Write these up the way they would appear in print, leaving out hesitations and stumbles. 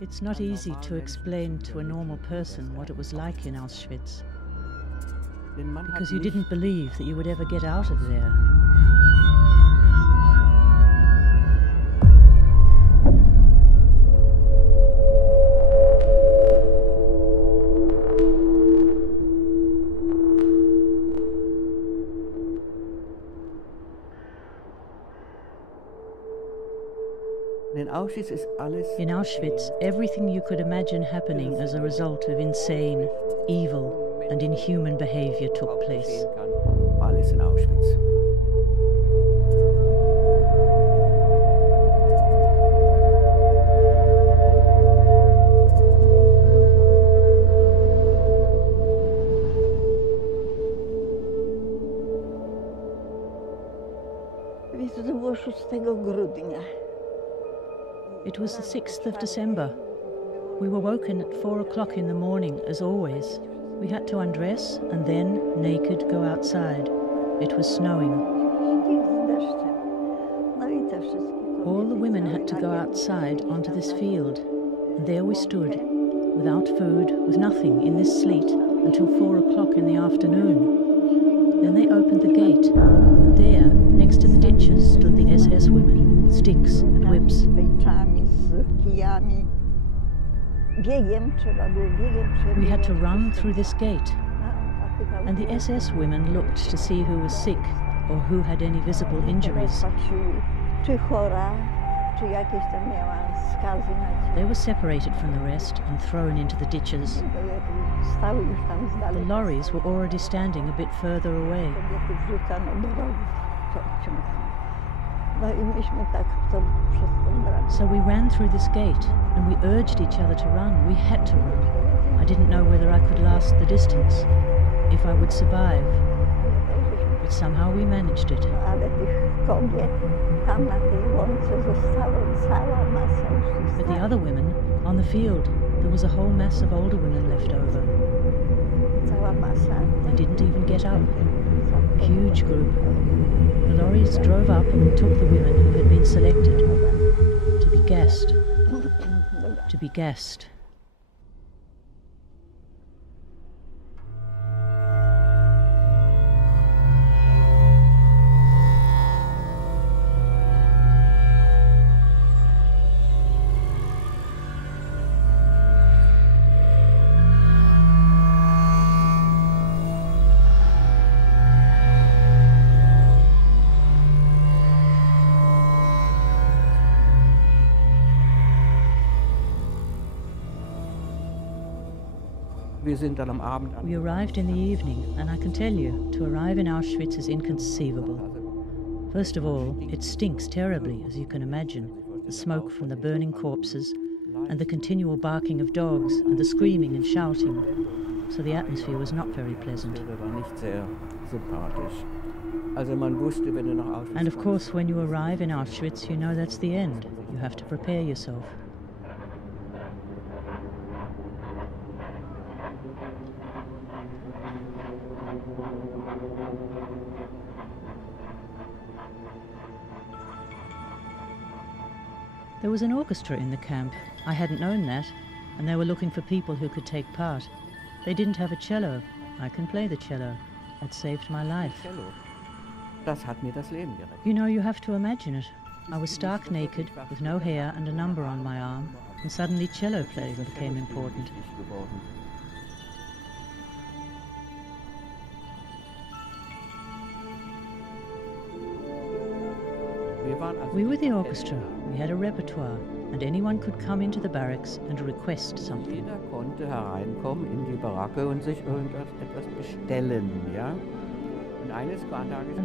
It's not easy to explain to a normal person what it was like in Auschwitz, because you didn't believe that you would ever get out of there. In Auschwitz, everything you could imagine happening as a result of insane, evil, and inhuman behavior took place. It was the 6th of December. We were woken at 4 o'clock in the morning, as always. We had to undress and then, naked, go outside. It was snowing. All the women had to go outside onto this field. And there we stood, without food, with nothing, in this sleet, until 4 o'clock in the afternoon. Then they opened the gate, and there, next to the ditches, stood the SS women, with sticks and whips. We had to run through this gate, and the SS women looked to see who was sick or who had any visible injuries. They were separated from the rest and thrown into the ditches. The lorries were already standing a bit further away. So we ran through this gate, and we urged each other to run. We had to run. I didn't know whether I could last the distance, if I would survive. But somehow we managed it. But the other women, on the field, there was a whole mass of older women left over. They didn't even get up. A huge group. The lorries drove up and took the women who had been selected to be gassed. To be gassed. We arrived in the evening, and I can tell you, to arrive in Auschwitz is inconceivable. First of all, it stinks terribly, as you can imagine. The smoke from the burning corpses, and the continual barking of dogs, and the screaming and shouting. So the atmosphere was not very pleasant. And of course, when you arrive in Auschwitz, you know that's the end. You have to prepare yourself. There was an orchestra in the camp. I hadn't known that, and they were looking for people who could take part. They didn't have a cello. I can play the cello. That saved my life. You know, you have to imagine it. I was stark naked, with no hair and a number on my arm, and suddenly cello playing became important. We were the orchestra. We had a repertoire, and anyone could come into the barracks and request something. And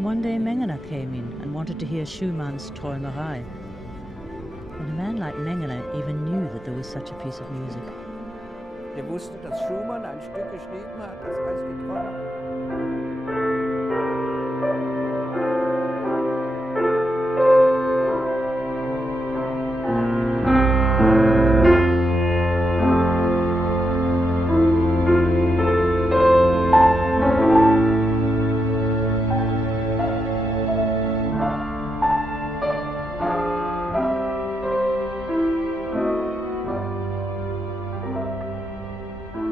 one day Mengele came in and wanted to hear Schumann's Träumerei. And a man like Mengele even knew that there was such a piece of music. wusste, dass Schumann ein Stück geschrieben hat, das heißt die Träume.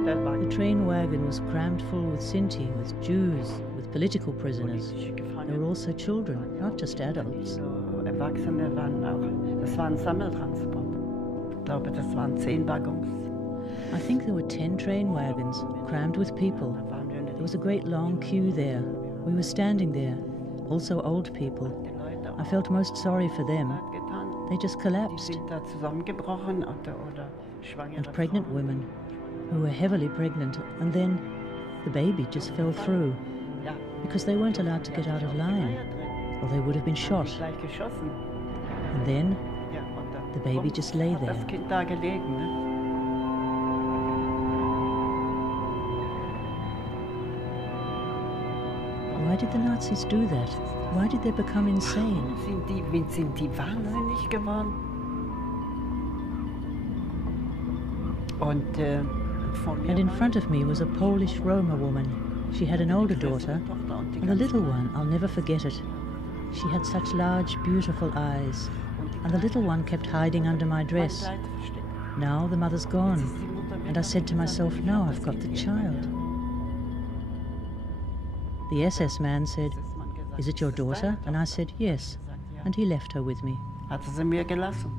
The train wagon was crammed full with Sinti, with Jews, with political prisoners. There were also children, not just adults. Erwachsene waren auch. Das war ein Sammeltransport. Ich glaube, das waren 10 Waggons. I think there were 10 train wagons, crammed with people. There was a great long queue there. We were standing there, also old people. I felt most sorry for them. They just collapsed. And pregnant women, who were heavily pregnant, and then the baby just fell through, because they weren't allowed to get out of line, or they would have been shot. And then the baby just lay there. Why did the Nazis do that? Why did they become insane? Sind die wahnsinnig geworden? And in front of me was a Polish Roma woman. She had an older daughter, and the little one, I'll never forget it. She had such large, beautiful eyes, and the little one kept hiding under my dress. Now the mother's gone, and I said to myself, now I've got the child. The SS man said, "Is it your daughter?" And I said, "Yes." And he left her with me. Hat sie mir gelassen.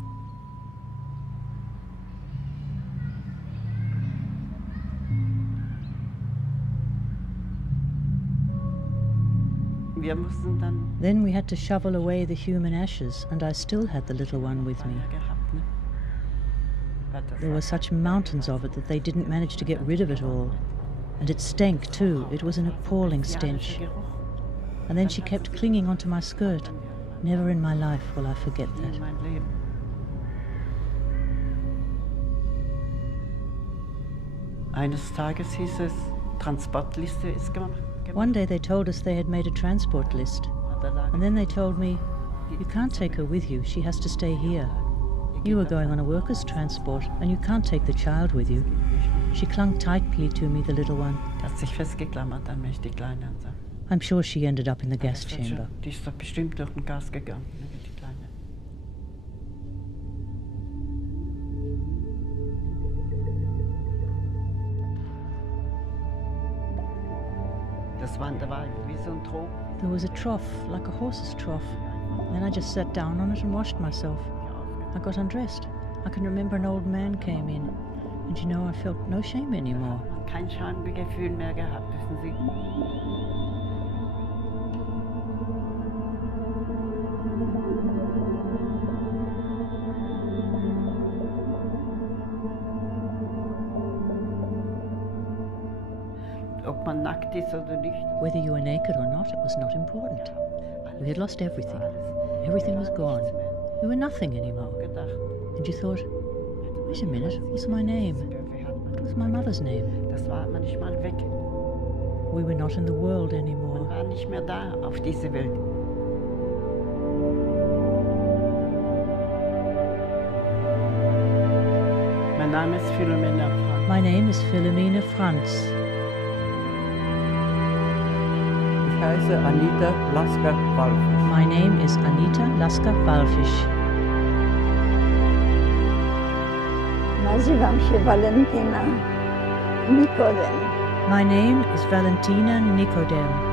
Then we had to shovel away the human ashes, and I still had the little one with me. There were such mountains of it that they didn't manage to get rid of it all. And it stank too. It was an appalling stench. And then she kept clinging onto my skirt. Never in my life will I forget that. Eines Tages hieß es, Transportliste ist gemacht. One day they told us they had made a transport list. And then they told me, "You can't take her with you. She has to stay here. You are going on a workers' transport, and you can't take the child with you." She clung tightly to me, the little one. Hat sich festgeklammert an mich, die Kleine. I'm sure she ended up in the gas chamber. Die ist doch bestimmt durch den Gas gegangen, die Kleine. Da war wie so ein Trog. There was a trough, like a horse's trough. Then I just sat down on it and washed myself. I got undressed. I can remember an old man came in. And you know, I felt no shame anymore. Kein Schamgefühl mehr gehabt, wissen Sie. Ob man nackt ist oder nicht. Whether you were naked or not, it was not important. We had lost everything. Everything was gone. We were nothing anymore. And you thought, wait a minute, what's my name? What was my mother's name? Das war manchmal weg. We were not in the world anymore. Man war nicht mehr da auf diese Welt. Mein Name ist Philomena Franz. My name is Philomena Franz. Ich heiße Anita Lasker-Wallfisch. My name is Anita Lasker-Wallfisch. Nazywam się Valentina Nikodem. My name is Valentina Nikodem.